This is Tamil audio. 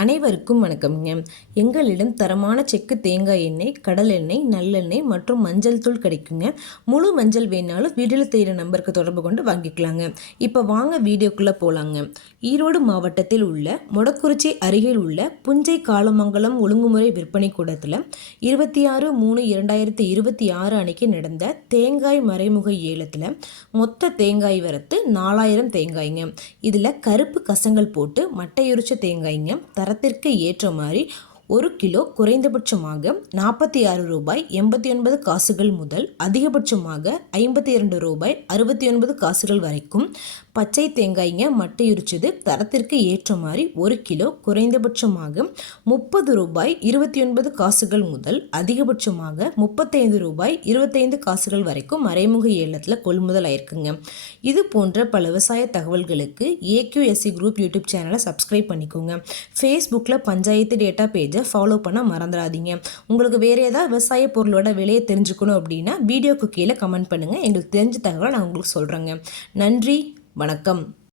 அனைவருக்கும் வணக்கம்ங்க. எங்களிடம் தரமான செக்கு தேங்காய் எண்ணெய், கடல் எண்ணெய், நல்லெண்ணெய் மற்றும் மஞ்சள் தூள் கிடைக்குங்க. முழு மஞ்சள் வேணாலும் வீடியோவில் தெரிகிற நம்பருக்கு தொடர்பு கொண்டு வாங்கிக்கலாங்க. இப்போ வாங்க வீடியோக்குள்ளே போகலாங்க. ஈரோடு மாவட்டத்தில் உள்ள மொடக்குறிச்சி அருகில் உள்ள புஞ்சை காலமங்கலம் ஒழுங்குமுறை விற்பனை கூடத்தில் 26/3/2026 அன்னைக்கு நடந்த தேங்காய் மறைமுக ஏலத்தில் மொத்த தேங்காய் வரத்து 4000 தேங்காய்ங்க. இதில் கருப்பு கசங்கள் போட்டு மட்டையுரிச்ச தேங்காய்ங்க. தரத்திற்கு ஏற்ற மாதிரி 1 கிலோ குறைந்தபட்சமாக ₹46.89 முதல் அதிகபட்சமாக ₹52.69 வரைக்கும் பச்சை தேங்காய்ங்க மட்டையுரிச்சது தரத்திற்கு ஏற்ற மாதிரி 1 கிலோ குறைந்தபட்சமாக ₹30.29 முதல் அதிகபட்சமாக ₹35.25 வரைக்கும் மறைமுக ஏலத்தில் கொள்முதல் ஆயிருக்குங்க. இது போன்ற பல விவசாய தகவல்களுக்கு ஏக்யூஎஸ்சி குரூப் யூடியூப் சேனலை சப்ஸ்கிரைப் பண்ணிக்கோங்க. ஃபேஸ்புக்கில் பஞ்சாயத்து டேட்டா பேஜை ஃபாலோ பண்ண மறந்துடாதீங்க. உங்களுக்கு வேறு ஏதாவது விவசாய பொருளோட விலையை தெரிஞ்சுக்கணும் அப்படின்னா வீடியோக்கு கீழே கமெண்ட் பண்ணுங்கள். எங்களுக்கு தெரிஞ்ச தகவலை நான் உங்களுக்கு சொல்கிறேங்க. நன்றி, வணக்கம்.